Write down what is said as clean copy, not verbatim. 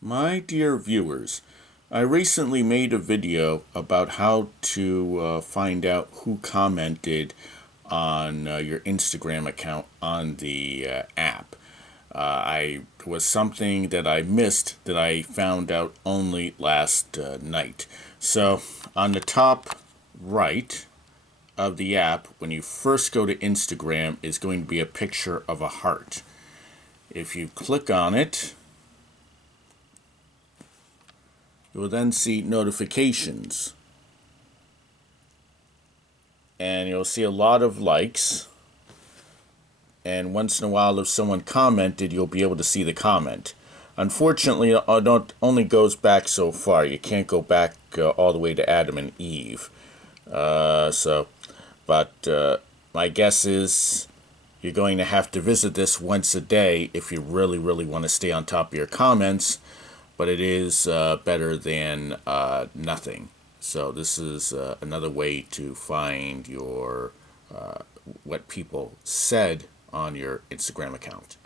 My dear viewers, I recently made a video about how to find out who commented on your Instagram account on the app. I was something that I missed that I found out only last night. So on the top right of the app, when you first go to Instagram, is going to be a picture of a heart. If you click on it, you will then see notifications. And you'll see a lot of likes. And once in a while, if someone commented, you'll be able to see the comment. Unfortunately, it only goes back so far. You can't go back all the way to Adam and Eve. But my guess is you're going to have to visit this once a day if you really, really want to stay on top of your comments. But it is better than nothing. So this is another way to find your what people said on your Instagram account.